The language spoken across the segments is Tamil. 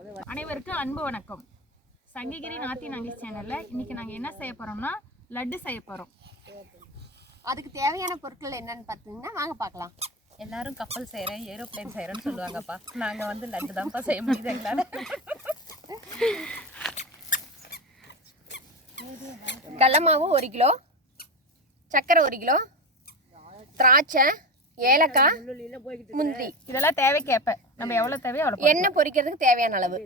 அனைவருக்கும் அன்பு வணக்கம். சங்ககிரி நாத்தி நாங்கி சேனல்ல இன்னைக்கு நாங்க என்ன செய்ய போறோம்னா லட்டு செய்ய போறோம். அதுக்கு தேவையான பொருட்கள் என்னன்னு பார்த்தீங்கன்னா வாங்க பார்க்கலாம். எல்லாரும் கப்பல் செய்கிறேன் ஏரோப்ளேன் செய்கிறேன்னு சொல்லுவாங்கப்பா. நாங்கள் வந்து லட்டு தான்ப்பா செய்ய முடியுது எங்களால். கடலை மாவு 1 கிலோ, சர்க்கரை 1 கிலோ, திராட்சை, ஏலக்காய், முந்திரி, இதெல்லாம் தேவைக்கேற்ப நம்ம எவ்வளவு தேவையோ அவ்வளவு. எண்ணெய் பொரிக்கிறதுக்கு தேவையான அளவு.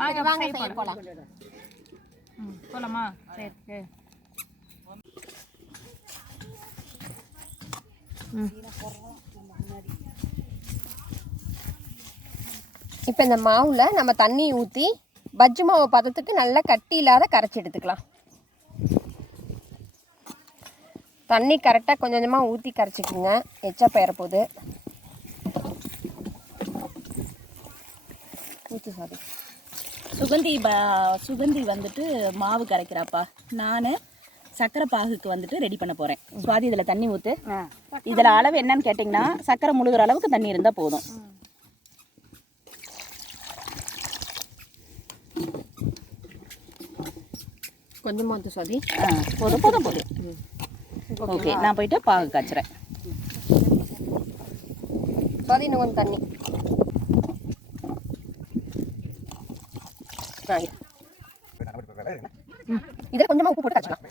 வாங்க செய்ய போலாம். போலாமா? சரி. இப்போ இந்த மாவுல நம்ம தண்ணி ஊற்றி பஜ்ஜி மாவு பதத்துக்கு நல்லா கட்டி இல்லாத கரைச்சி எடுத்துக்கலாம். தண்ணி கரெக்டாக கொஞ்சம் கொஞ்சமாக ஊற்றி கரைச்சிக்குங்க, எச்சா பெயர போகுது. ஊற்றி சாதி சுகந்தி வந்துட்டு மாவு கரைக்கிறாப்பா. நான் சர்க்கரை பாகுக்கு வந்துட்டு ரெடி பண்ண போகிறேன். சுவாதி இதில் தண்ணி ஊற்று. இதில் அளவு என்னன்னு கேட்டிங்கன்னா சர்க்கரை முழுகிற அளவுக்கு தண்ணி இருந்தால் போதும். கொஞ்சமாக ஊற்று சுவாதி. போதும். ஓகே, நான் போயிட்டு பாகு காய்ச்சுறேன். சுவாதி இன்னும் கொஞ்சம் தண்ணி. இதில் கொஞ்சமாக உப்பு போட்டு காய்ச்சலாம்.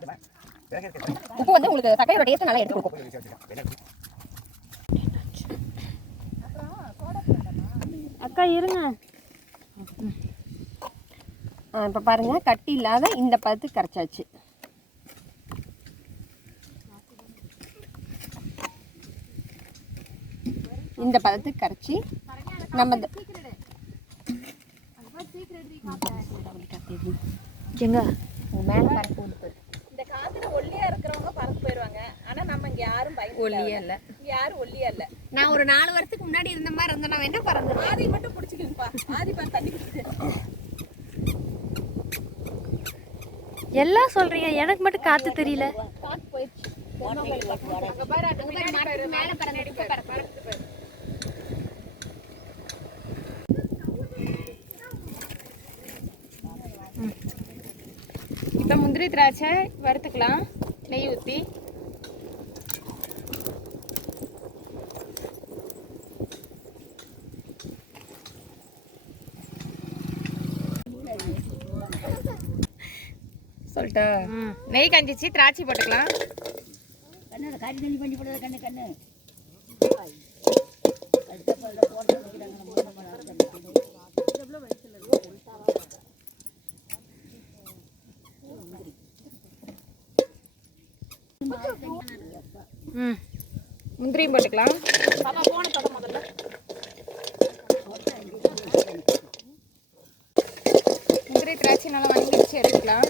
உப்பு வந்து உங்களுக்கு சர்க்கரையோட டேஸ்ட் நல்லா எடுத்து கொடுக்கும். அக்கா இருங்க. இப்போ பாருங்கள், கட்டி இல்லாத இந்த பதத்துக்கு கரைச்சாச்சு. இந்த பதத்துக்கு கரைச்சி நம்ம எங்க மேலே பறக்க விடுது. இந்த காத்துல ஒல்லியா இருக்கிறவங்க பறந்து போயிடுவாங்க. ஆனா நம்ம இங்க யாரும் ஒல்லியா இல்லை, யாரும் ஒல்லியா இல்லை. நான் ஒரு 4 வருஷத்துக்கு முன்னாடி இருந்த மாதிரி இருந்தேன். நான் என்ன பறந்து ஆதி மட்டும் பிடிச்சிக்குங்கப்பா. ஆதி பாரு தண்ணி குடிச்சிட்டு. எல்லாம் சொல்றீங்க, எனக்கு மட்டும் காத்து தெரியல. காத்து போயிடுச்சு. மேலே பறந்து இப்போ முந்திரி திராட்சை வறுத்துக்கலாம் நெய் ஊற்றி. சொல்லிட்டா நெய் கஞ்சிச்சு திராட்சை போட்டுக்கலாம். முந்திரியும் போட்டுக்கலாம். முந்திரி திராட்சை நல்லா வணங்கிச்சு எடுத்துக்கலாம்.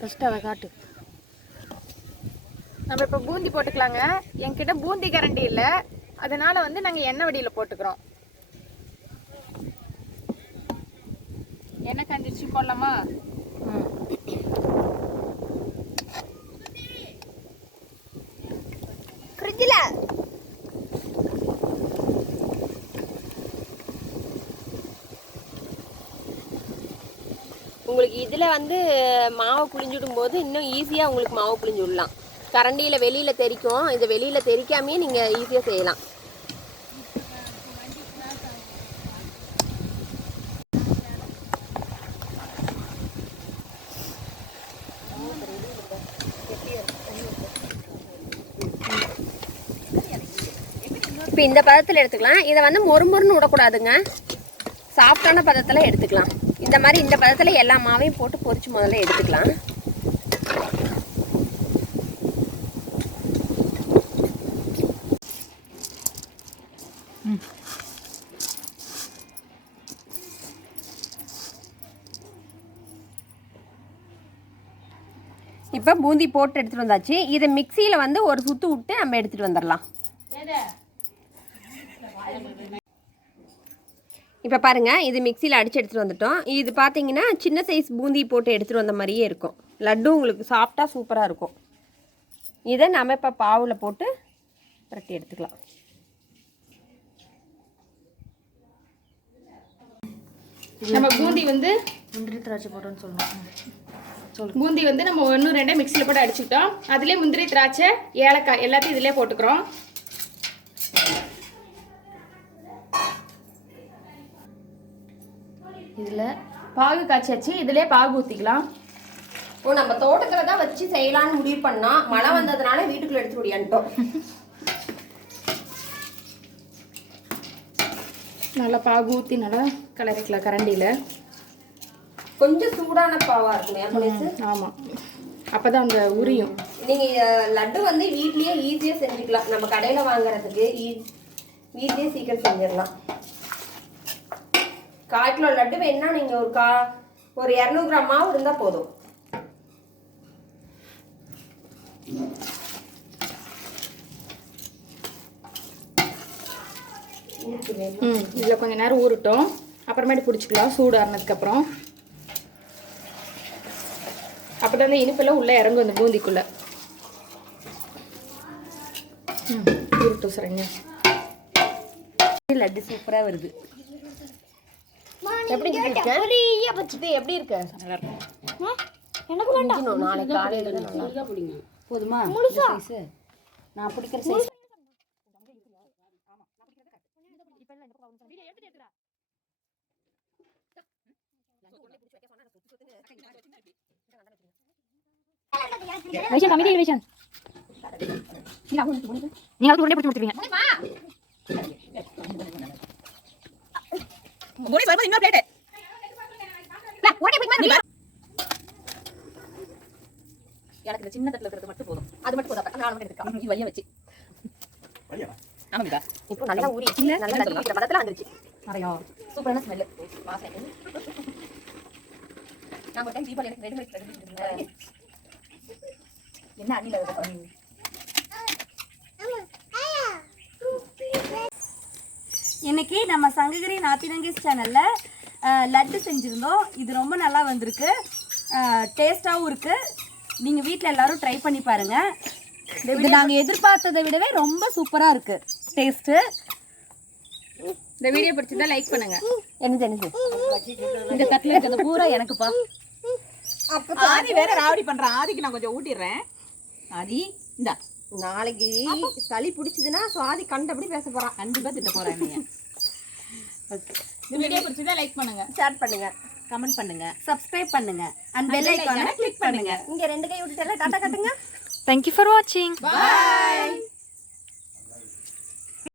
ஃபஸ்ட்டு அதை காட்டு. நம்ம இப்போ பூந்தி போட்டுக்கலாங்க. என்கிட்ட பூந்தி கரண்டி இல்லை, அதனால் வந்து நாங்கள் எண்ணெய் வடியில் போட்டுக்கிறோம். எண்ணெய் கஞ்சிச்சு போடலாமா? ஃப்ரிட்ஜில் உங்களுக்கு இதில் வந்து மாவு புளிஞ்சுடும் போது இன்னும் ஈஸியாக உங்களுக்கு மாவு புளிஞ்சு விடலாம். கரண்டியில் வெளியில் தெரிக்கும், இது வெளியில் தெரிக்காமையே நீங்கள் ஈஸியாக செய்யலாம். இப்போ இந்த பதத்தில் எடுத்துக்கலாம். இதை வந்து மொறுமொறுன்னு விடக்கூடாதுங்க, சாஃப்டான பதத்தில் எடுத்துக்கலாம். இந்த மாதிரி இந்த பதத்தில் எல்லா மாவையும் போட்டு பொரிச்சு முதல்ல எடுத்துக்கலாம். இப்போ பூந்தி போட்டு எடுத்துகிட்டு வந்தாச்சு. இதை மிக்சியில் வந்து ஒரு சுற்று விட்டு நம்ம எடுத்துகிட்டு வந்துடலாம். இப்போ பாருங்கள் இது மிக்சியில் அடித்து எடுத்துகிட்டு வந்துட்டோம். இது பார்த்தீங்கன்னா சின்ன சைஸ் பூந்தி போட்டு எடுத்துகிட்டு வந்த மாதிரியே இருக்கும். லட்டு உங்களுக்கு சாப்பிட்டா சூப்பராக இருக்கும். இதை நம்ம இப்போ பாவில் போட்டு புரட்டி எடுத்துக்கலாம். நம்ம பூந்தி வந்து முந்திரி திராட்சை போட்டோன்னு சொல்லணும். பூந்தி வந்து நம்ம 1-2 மிக்சியில் போட்டு அடிச்சுக்கிட்டோம். அதுலேயே முந்திரி திராட்சை ஏலக்காய் எல்லாத்தையும் இதிலே போட்டுக்கிறோம். இதில் பாகு காய்ச்சாச்சு. இதிலே பாகு ஊற்றிக்கலாம். ஓ, நம்ம தோட்டத்தில் தான் வச்சு செய்யலான்னு முடிவு பண்ணால் மழை வந்ததுனால வீட்டுக்குள்ளே எடுத்து முடியான்ட்டோம். நல்லா பாகு ஊற்றி நல்லா கலரிக்கலாம் கரண்டியில். கொஞ்சம் சூடான பாவாக இருக்கும். ஆமாம், அப்போ தான் அந்த உரியும். நீங்கள் லட்டு வந்து வீட்லேயே ஈஸியாக செஞ்சுக்கலாம். நம்ம கடையில் வாங்குறதுக்கு வீட்லேயே சீக்கிரம் செஞ்சிடலாம். 1/4 கிலோ லட்டு வேணுன்னா நீங்கள் ஒரு 200 கிராம் மாவு இருந்தால் போதும். இதில் கொஞ்சம் நேரம் ஊறட்டும். அப்புறமேட்டு பிடிச்சிக்கலாம் சூடு ஆறினதுக்கப்புறம். அப்போ தான் இந்த இனிப்பெல்லாம் உள்ளே இறங்கும் இந்த பூந்திக்குள்ளே. ஊறட்டும் சரிங்க. லட்டு சூப்பராக வருது. எப்படி இருக்கு? எப்படி இருக்கு? நல்லா இருக்கும். எனக்கு வேண்டாம். நாளைக்கு காலையில் தான் நல்லா பிடிங்க. போதுமா? நான் பிடிக்கிற சைஸ். விஷயம் கம்மி விஷயம் நீங்கள் உடனே பிடிச்சி கொடுத்துருவீங்க. எனக்கு இந்த சின்ன தட்டில் இருக்கிறது மட்டும் போதும். அது மட்டும் போதும். நான் எடுத்துக்கலாம். இது வழியா வச்சு. ஆமாங்கக்கா. இப்போ நல்லா ஊறி நல்லா லட்டு பதத்தில் வந்துருச்சு. நிறையா சூப்பரான ஸ்மெல்லு வாசனை. நான் ஒரு டைம் தீபாவளி எனக்கு ரெடி என்ன அண்ணில இன்னைக்கு நம்ம சங்ககிரி நாத்தினங்கீஸ் சேனலில் லட்டு செஞ்சுருந்தோம். இது ரொம்ப நல்லா வந்திருக்கு, டேஸ்ட்டாகவும் இருக்குது. நீங்கள் வீட்டில் எல்லோரும் ட்ரை பண்ணி பாருங்கள். இது நாங்கள் எதிர்பார்த்ததை விடவே ரொம்ப சூப்பராக இருக்குது டேஸ்ட்டு. இந்த வீடியோ பிடிச்சிருந்தா லைக் பண்ணுங்கள். என்னது இந்த தட்டில் இருக்கிறது பூரா எனக்குப்பா. ஆதி வேற ராவடி பண்ணுறான். ஆதிக்கு நான் கொஞ்சம் ஊட்டிடுறேன். ஆதி இந்தா. நாளைக்கு சளி பிடிச்சதுன்னா சுவாதி கண்டபடி பேச போகிறான். கண்டிப்பாக திட்ட போகிறேன். நீங்கள் இந்த வீடியோ பிடிச்சிருந்தா லைக் பண்ணுங்க, ஷேர் பண்ணுங்க, கமெண்ட் பண்ணுங்க, சப்ஸ்கிரைப் பண்ணுங்க, அண்ட் பெல் ஐகானை கிளிக் பண்ணுங்க. இங்க 2 கை விட்டுட்டு டாடா காட்டுங்க. Thank you for watching. Bye.